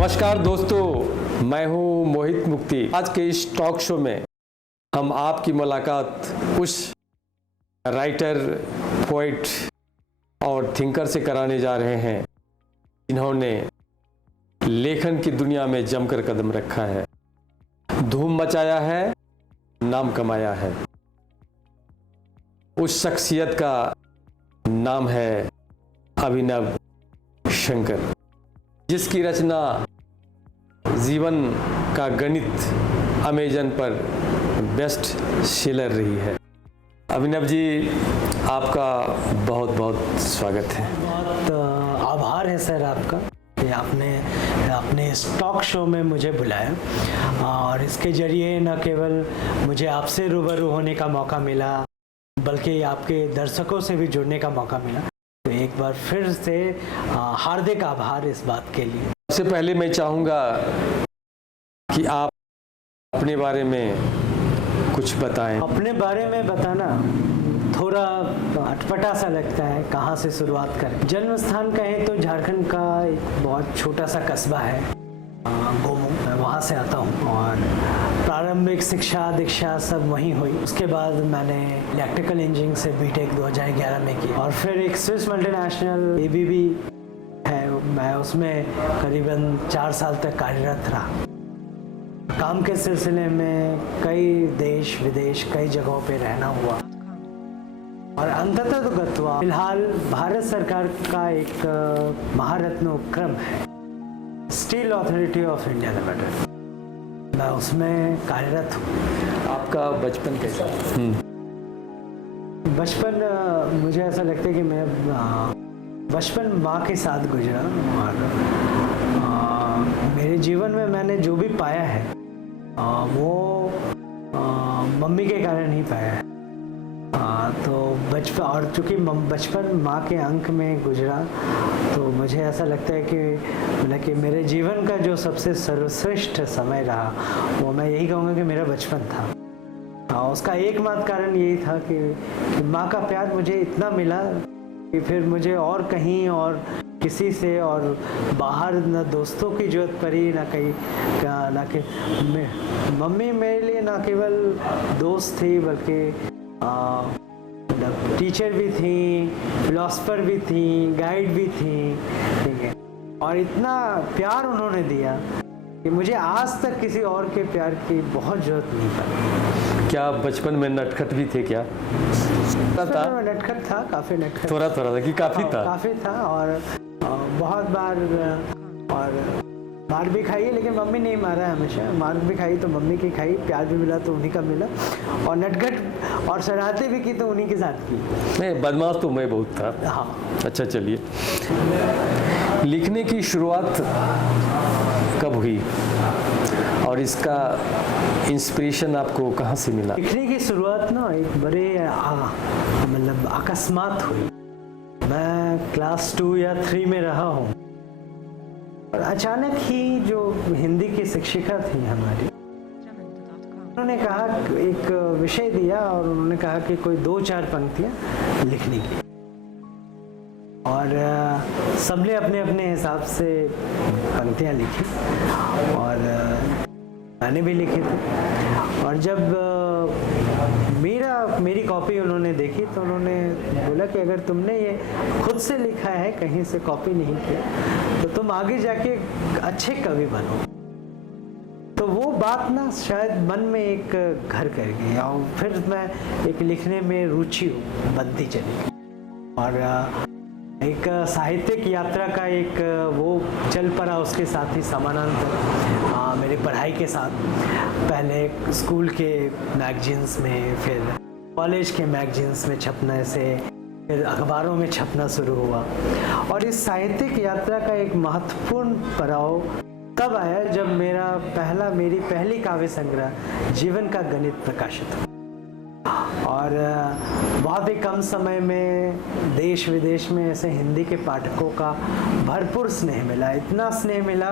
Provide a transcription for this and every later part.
नमस्कार दोस्तों, मैं हूं मोहित मुक्ति। आज के इस टॉक शो में हम आपकी मुलाकात उस राइटर, पोइट और थिंकर से कराने जा रहे हैं जिन्होंने लेखन की दुनिया में जमकर कदम रखा है, धूम मचाया है, नाम कमाया है। उस शख्सियत का नाम है अभिनव शंकर, जिसकी रचना जीवन का गणित अमेजन पर बेस्ट सेलर रही है। अभिनव जी, आपका बहुत बहुत स्वागत है। बहुत आभार है सर आपका कि आपने अपने इस टॉक शो में मुझे बुलाया और इसके जरिए न केवल मुझे आपसे रूबरू होने का मौका मिला बल्कि आपके दर्शकों से भी जुड़ने का मौका मिला। तो एक बार फिर से हार्दिक आभार इस बात के लिए। सबसे पहले मैं चाहूँगा कि आप अपने बारे में कुछ बताएं। अपने बारे में बताना थोड़ा अटपटा सा लगता है, कहाँ से शुरुआत करें। जन्म स्थान कहें तो झारखंड का एक बहुत छोटा सा कस्बा है गोमू, मैं वहाँ से आता हूँ और प्रारंभिक शिक्षा दीक्षा सब वहीं हुई। उसके बाद मैंने इलेक्ट्रिकल इंजीनियरिंग से बीटेक 2011 में की और फिर एक स्विस मल्टीनेशनल एबीबी है, मैं उसमें करीबन 4 साल तक कार्यरत रहा। काम के सिलसिले में कई देश विदेश कई जगहों पे रहना हुआ और अंततः तो गत्वा फिलहाल भारत सरकार का एक महारत्न उपक्रम है steel authority of India limited, मैं उसमें कार्यरत हूँ। आपका बचपन कैसा? बचपन मुझे ऐसा लगता है कि मैं बचपन माँ के साथ गुजरा और मेरे जीवन में मैंने जो भी पाया है वो मम्मी के कारण ही पाया है। तो बचपन और चूँकि बचपन माँ के अंक में गुजरा तो मुझे ऐसा लगता है कि मेरे जीवन का जो सबसे सर्वश्रेष्ठ समय रहा वो मैं यही कहूँगा कि मेरा बचपन था। उसका एकमात्र कारण यही था कि माँ का प्यार मुझे इतना मिला कि फिर मुझे और कहीं और किसी से और बाहर न दोस्तों की जरूरत पड़ी ना कहीं ना कि मम्मी मेरे लिए ना केवल दोस्त थी बल्कि टीचर भी थी, फिलोसफर भी थी, गाइड भी थी, ठीक है। और इतना प्यार उन्होंने दिया कि मुझे आज तक किसी और के प्यार की बहुत जरूरत नहीं पड़ी। क्या बचपन में नटखट भी थे क्या? नटखट था, काफी नटखट, थोड़ा था कि काफी था? काफी था और बहुत बार और मार भी खाई है, लेकिन मम्मी नहीं मारा है हमेशा। मार भी खाई तो मम्मी की खाई, प्यार भी मिला तो उन्हीं का मिला और नटखट और शरारतें भी की तो उन्हीं के साथ की। नहीं, बदमाश तो मैं बहुत था। हाँ। अच्छा, चलिए, लिखने की शुरुआत कब हुई और इसका इंस्पिरेशन आपको कहाँ से मिला? लिखने की शुरुआत ना एक बड़े मतलब अकस्मात हुई। मैं क्लास 2 या 3 में रहा हूँ और अचानक ही जो हिंदी की शिक्षिका थी हमारी, उन्होंने कहा, एक विषय दिया और उन्होंने कहा कि कोई 2-4 पंक्तियाँ लिखने की और सबने अपने अपने हिसाब से पंक्तियाँ लिखी और मैंने भी लिखे थे। और जब मेरी कॉपी उन्होंने देखी तो उन्होंने बोला कि अगर तुमने ये खुद से लिखा है, कहीं से कॉपी नहीं किया, तो तुम आगे जाके अच्छे कवि बनो। तो वो बात ना शायद मन में एक घर कर गई और फिर मैं एक लिखने में रुचि बनती चली और एक साहित्यिक यात्रा का एक वो चल पड़ा उसके साथ ही समानांतर मेरी पढ़ाई के साथ। पहले स्कूल के मैगजीन्स में, फिर कॉलेज के मैगजीन्स में छपने से, फिर अखबारों में छपना शुरू हुआ और इस साहित्यिक यात्रा का एक महत्वपूर्ण पड़ाव तब आया जब मेरी पहली काव्य संग्रह जीवन का गणित प्रकाशित हुआ और बहुत ही कम समय में देश विदेश में ऐसे हिंदी के पाठकों का भरपूर स्नेह मिला। इतना स्नेह मिला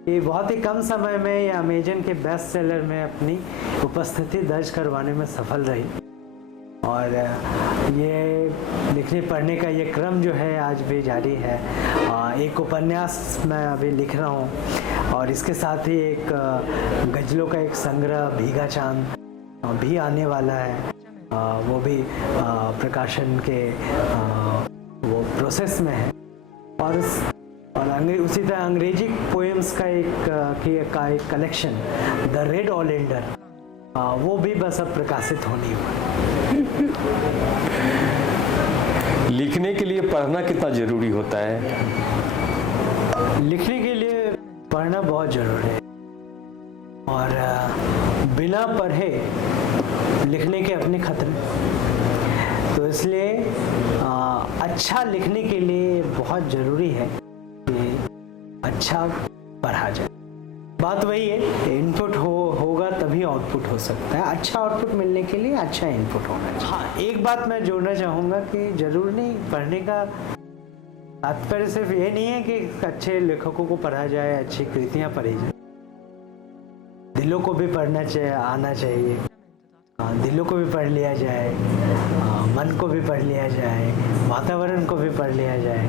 कि बहुत ही कम समय में ये अमेजन के बेस्ट सेलर में अपनी उपस्थिति दर्ज करवाने में सफल रही और ये लिखने पढ़ने का ये क्रम जो है आज भी जारी है। एक उपन्यास मैं अभी लिख रहा हूँ और इसके साथ ही एक गज़लों का एक संग्रह भीगा चांद भी आने वाला है। वो भी प्रकाशन के वो प्रोसेस में है। और उसी तरह अंग्रेजी पोएम्स का एक कलेक्शन द रेड ओलेंडर, वो भी बस अब प्रकाशित होने वाला। लिखने के लिए पढ़ना कितना जरूरी होता है? लिखने के लिए पढ़ना बहुत जरूरी है और बिना पढ़े लिखने के अपने खतरे। तो इसलिए अच्छा लिखने के लिए बहुत ज़रूरी है कि अच्छा पढ़ा जाए। बात वही है, इनपुट होगा तभी आउटपुट हो सकता है। अच्छा आउटपुट मिलने के लिए अच्छा इनपुट होना चाहिए। हाँ, एक बात मैं जोड़ना चाहूँगा कि जरूर नहीं, पढ़ने का तात्पर्य सिर्फ ये नहीं है कि अच्छे लेखकों को पढ़ा जाए, अच्छी कृतियाँ पढ़ी जाए। दिलों को भी पढ़ना चाहिए, आना चाहिए। दिलों को भी पढ़ लिया जाए, मन को भी पढ़ लिया जाए, वातावरण को भी पढ़ लिया जाए।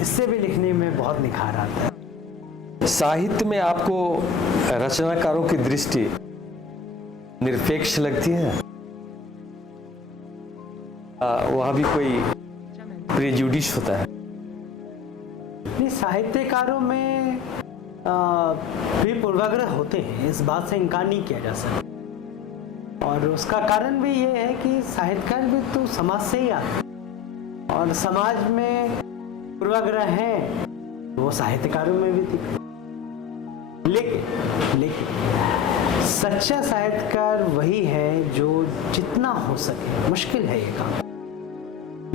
इससे भी लिखने में बहुत निखार आता है। साहित्य में आपको रचनाकारों की दृष्टि निरपेक्ष लगती है? वहाँ भी कोई प्रेजुडिस होता है? नहीं, साहित्यकारों में भी पूर्वाग्रह होते हैं, इस बात से इनकार नहीं किया जा सकता। और उसका कारण भी ये है कि साहित्यकार भी तो समाज से ही आते और समाज में पूर्वाग्रह है, वो साहित्यकारों में भी थी। लेकिन सच्चा साहित्यकार वही है जो जितना हो सके, मुश्किल है ये काम,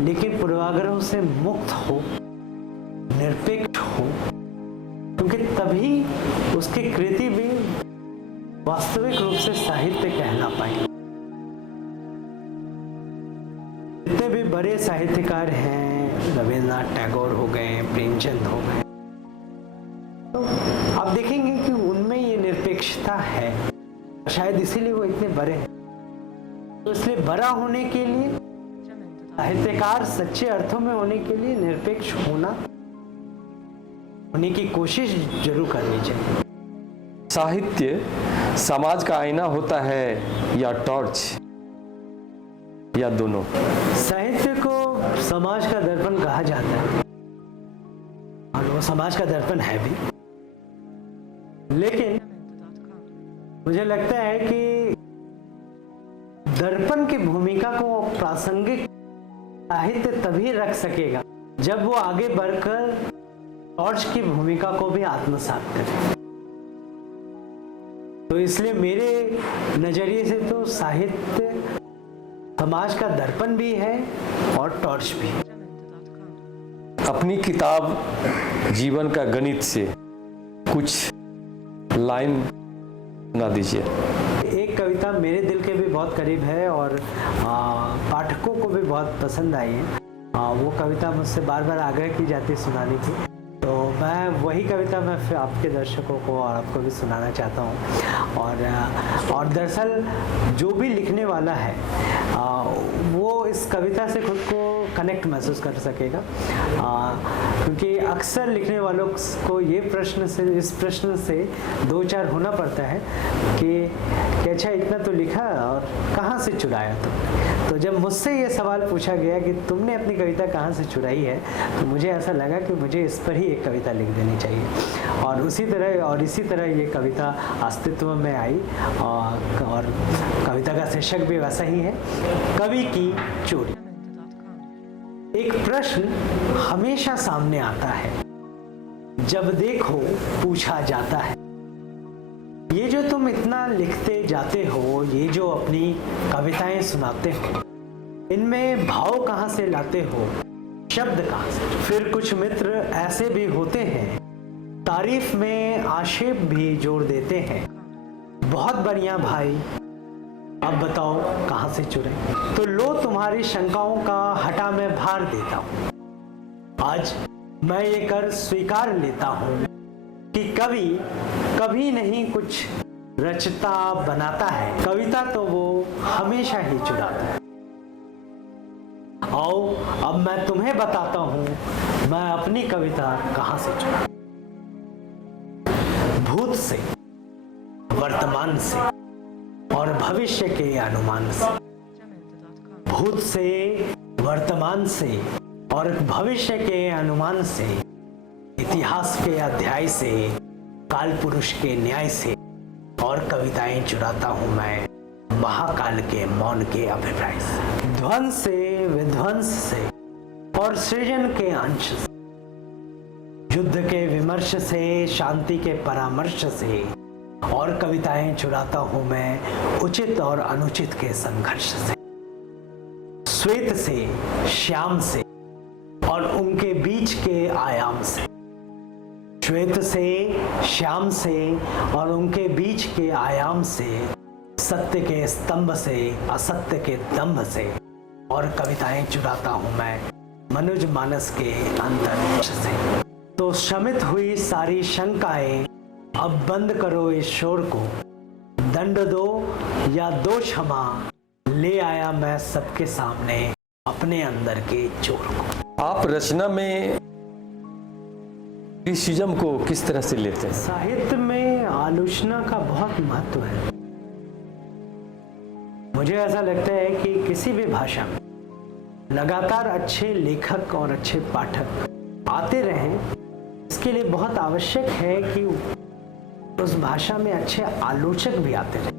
लेकिन पूर्वाग्रहों से मुक्त हो, निरपेक्ष हो, क्योंकि तभी उसकी कृति भी वास्तविक रूप से साहित्य कहला पाए। जितने भी बड़े साहित्यकार हैं, रविन्द्रनाथ टैगोर हो गए, प्रेमचंद हो गए, तो आप देखेंगे कि उनमें ये निरपेक्षता है। शायद इसीलिए वो इतने बड़े हैं। तो इसलिए बड़ा होने के लिए, साहित्यकार सच्चे अर्थों में होने के लिए निरपेक्ष होने की कोशिश जरूर करनी चाहिए। साहित्य समाज का आईना होता है या टॉर्च, या दोनों? साहित्य को समाज का दर्पण कहा जाता है और वो समाज का दर्पण है भी। लेकिन मुझे लगता है कि दर्पण की भूमिका को प्रासंगिक साहित्य तभी रख सकेगा जब वो आगे बढ़कर टॉर्च की भूमिका को भी आत्मसात करे। तो इसलिए मेरे नजरिए से तो साहित्य समाज का दर्पण भी है और टॉर्च भी है। अपनी किताब जीवन का गणित से कुछ लाइन सुना दीजिए। एक कविता मेरे दिल के भी बहुत करीब है और पाठकों को भी बहुत पसंद आई है। वो कविता मुझसे बार बार आग्रह की जाती है सुनाने की, तो मैं वही कविता मैं फिर आपके दर्शकों को और आपको भी सुनाना चाहता हूँ। और दरअसल जो भी लिखने वाला है वो इस कविता से खुद को कनेक्ट महसूस कर सकेगा, क्योंकि अक्सर लिखने वालों को इस प्रश्न से दो चार होना पड़ता है कि अच्छा इतना तो लिखा और कहाँ से चुराया तो जब मुझसे ये सवाल पूछा गया कि तुमने अपनी कविता कहाँ से चुराई है, तो मुझे ऐसा लगा कि मुझे इस पर ही एक कविता लिख देनी चाहिए। और इसी तरह ये कविता अस्तित्व में आई और कविता का शीर्षक भी वैसा ही है, कवि की चोरी। एक प्रश्न हमेशा सामने आता है, जब देखो पूछा जाता है, ये जो तुम इतना लिखते जाते हो, ये जो अपनी कविताएं सुनाते हो, इनमें भाव कहाँ से लाते हो, शब्द कहाँ से? फिर कुछ मित्र ऐसे भी होते हैं, तारीफ में आक्षेप भी जोड़ देते हैं, बहुत बढ़िया भाई अब बताओ कहाँ से चुरे। तो लो तुम्हारी शंकाओं का हटा मैं भार देता हूँ, आज मैं ये कर स्वीकार लेता हूँ कि कवि कभी नहीं कुछ रचता बनाता है, कविता तो वो हमेशा ही चुराता है। आओ अब मैं तुम्हें बताता हूँ मैं अपनी कविता कहाँ से चुना। भूत से, वर्तमान से और भविष्य के अनुमान से। भूत से, वर्तमान से और भविष्य के अनुमान से, इतिहास के अध्याय से, काल पुरुष के न्याय से और कविताएं चुराता हूं मैं महाकाल के मौन के अभिप्राय से। ध्वंस से, विध्वंस से और सृजन के अंश से, युद्ध के विमर्श से, शांति के परामर्श से और कविताएं चुराता हूं मैं उचित और अनुचित के संघर्ष से। श्वेत से, श्याम से और उनके बीच के आयाम से। श्वेत से, श्याम से और उनके बीच के आयाम से, सत्य के स्तंभ से, असत्य के दंभ से और कविताएं चुराता हूं मैं मनुज मानस के अंतरिक्ष से। तो शमित हुई सारी शंकाएं, अब बंद करो इस शोर को, दंड दो या दो क्षमा, ले आया मैं सबके सामने अपने अंदर के चोर को। आप रचना में क्रिटिसिज्म को किस तरह से लेते हैं? साहित्य में आलोचना का बहुत महत्व है। मुझे ऐसा लगता है कि किसी भी भाषा में लगातार अच्छे लेखक और अच्छे पाठक आते रहें, इसके लिए बहुत आवश्यक है कि उस भाषा में अच्छे आलोचक भी आते रहें,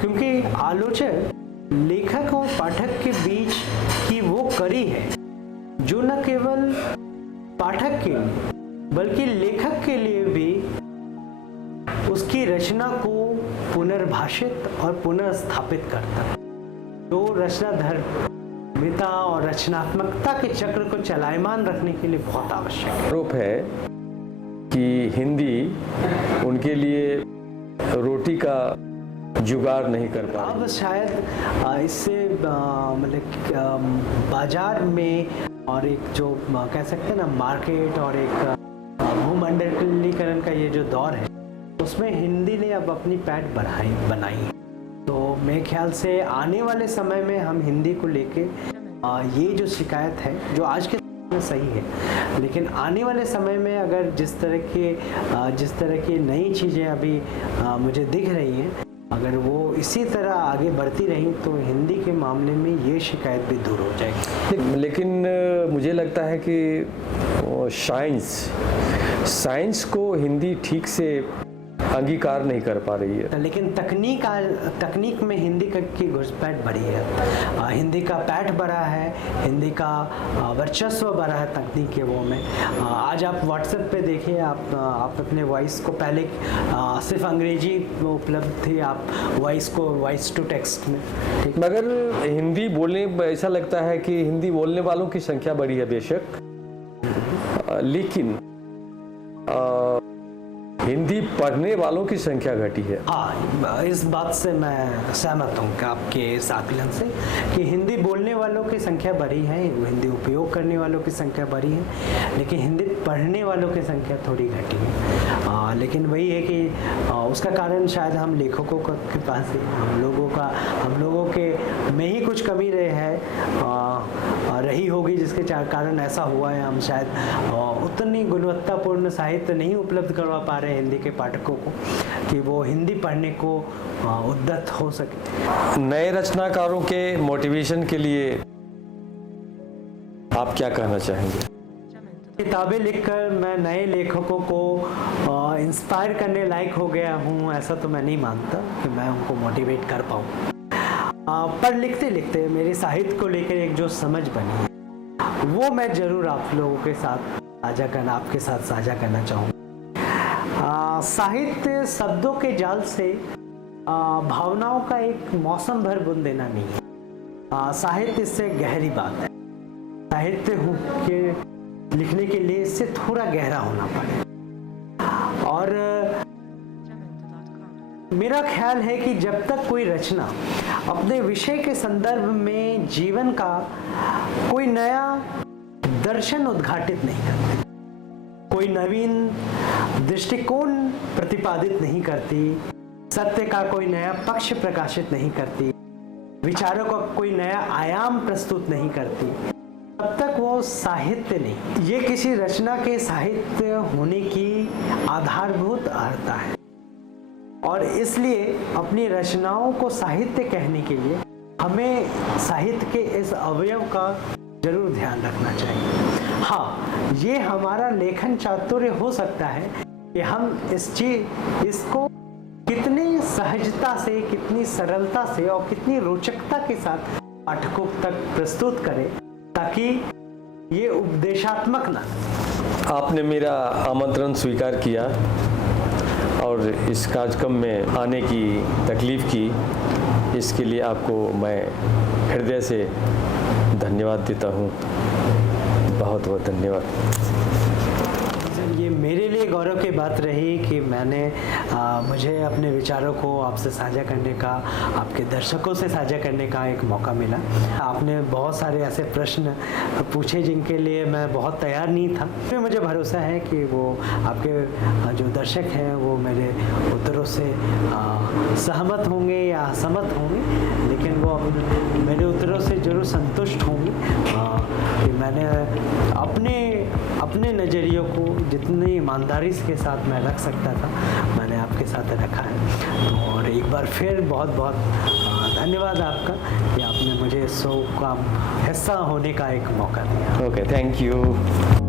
क्योंकि आलोचक लेखक और पाठक के बीच की वो कड़ी है जो न केवल पाठक के लिए बल्कि लेखक के लिए भी उसकी रचना को पुनर्भाषित और पुनर्स्थापित करता है। तो रचनाधर्मिता और रचनात्मकता के चक्र को चलायमान रखने के लिए बहुत आवश्यक है। आरोप है कि हिंदी उनके लिए रोटी का जुगाड़ नहीं कर पा रही। अब शायद इससे मतलब बाजार में और एक जो कह सकते हैं ना मार्केट और एक भूमंडलीकरण का ये जो दौर है, उसमें हिंदी ने अब अपनी पैठ बनाई है। तो मेरे ख्याल से आने वाले समय में हम हिंदी को लेके ये जो शिकायत है जो आज के में सही है, लेकिन आने वाले समय में अगर जिस तरह की नई चीज़ें अभी मुझे दिख रही हैं, अगर वो इसी तरह आगे बढ़ती रही तो हिंदी के मामले में ये शिकायत भी दूर हो जाएगी। लेकिन मुझे लगता है कि साइंस को हिंदी ठीक से अंगीकार नहीं कर पा रही है। लेकिन तकनीक में हिंदी की घुसपैठ बढ़ी है, हिंदी का पैठ बढ़ा है, हिंदी का वर्चस्व बढ़ा है तकनीक के वो में। आज आप व्हाट्सएप पे देखिए, आप अपने वॉइस को पहले सिर्फ अंग्रेजी में उपलब्ध थी, आप वॉइस टू टेक्स्ट में, मगर हिंदी बोलने ऐसा लगता है कि हिंदी बोलने वालों की संख्या बढ़ी है बेशक, लेकिन हिंदी पढ़ने वालों की संख्या घटी है। हाँ, इस बात से मैं सहमत हूँ कि आपके इस आकलन से कि हिंदी बोलने वालों की संख्या बढ़ी है, हिंदी उपयोग करने वालों की संख्या बढ़ी है, लेकिन हिंदी पढ़ने वालों की संख्या थोड़ी घटी है। लेकिन वही है कि उसका कारण शायद हम लेखकों के पास ही, हम लोगों के में ही कुछ कमी रही होगी, जिसके कारण ऐसा हुआ है। हम शायद उतनी गुणवत्तापूर्ण साहित्य नहीं उपलब्ध करवा पा रहे हिंदी के पाठकों को कि वो हिंदी पढ़ने को उद्यत हो सके। नए रचनाकारों के मोटिवेशन के लिए आप क्या कहना चाहेंगे? किताबें लिखकर मैं नए लेखकों को इंस्पायर करने लायक हो गया हूँ, ऐसा तो मैं नहीं मानता कि मैं उनको मोटिवेट कर पाऊँ, पर लिखते लिखते मेरे साहित्य को लेकर एक जो समझ बनी है वो मैं जरूर आप लोगों के साथ आपके साथ साझा करना चाहूँगा। साहित्य शब्दों के जाल से भावनाओं का एक मौसम भर बुन देना नहीं है। साहित्य इससे गहरी बात है। साहित्य के लिखने के लिए इससे थोड़ा गहरा होना पड़े, और मेरा ख्याल है कि जब तक कोई रचना अपने विषय के संदर्भ में जीवन का कोई नया दर्शन उद्घाटित नहीं करती, कोई नवीन दृष्टिकोण प्रतिपादित नहीं करती, सत्य का कोई नया पक्ष प्रकाशित नहीं करती, विचारों का कोई नया आयाम प्रस्तुत नहीं करती, तब तक वो साहित्य नहीं। ये किसी रचना के साहित्य होने की आधारभूत अर्हता है और इसलिए अपनी रचनाओं को साहित्य कहने के लिए हमें साहित्य के इस अवयव का जरूर ध्यान रखना चाहिए। हाँ, ये हमारा लेखन चातुर्य हो सकता है कि हम इसको कितनी सहजता से, कितनी सरलता से और कितनी रोचकता के साथ पाठकों तक प्रस्तुत करें ताकि ये उपदेशात्मक ना। आपने मेरा आमंत्रण स्वीकार किया और इस कार्यक्रम में आने की तकलीफ की, इसके लिए आपको मैं हृदय से धन्यवाद देता हूँ। बहुत बहुत धन्यवाद। ये मेरे लिए गौरव की बात रही कि मुझे अपने विचारों को आपसे साझा करने का, आपके दर्शकों से साझा करने का एक मौका मिला। आपने बहुत सारे ऐसे प्रश्न पूछे जिनके लिए मैं बहुत तैयार नहीं था। फिर मुझे भरोसा है कि वो आपके जो दर्शक हैं वो मेरे उत्तरों से सहमत होंगे या असहमत होंगे, लेकिन वो मेरे उत्तरों से जरूर संतुष्ट होंगे कि मैंने अपने नज़रियों को जितनी ईमानदारी के साथ मैं रख सकता था मैंने आपके साथ रखा है। तो और एक बार फिर बहुत बहुत धन्यवाद आपका कि आपने मुझे इस शो का हिस्सा होने का एक मौका दिया। Okay, thank you.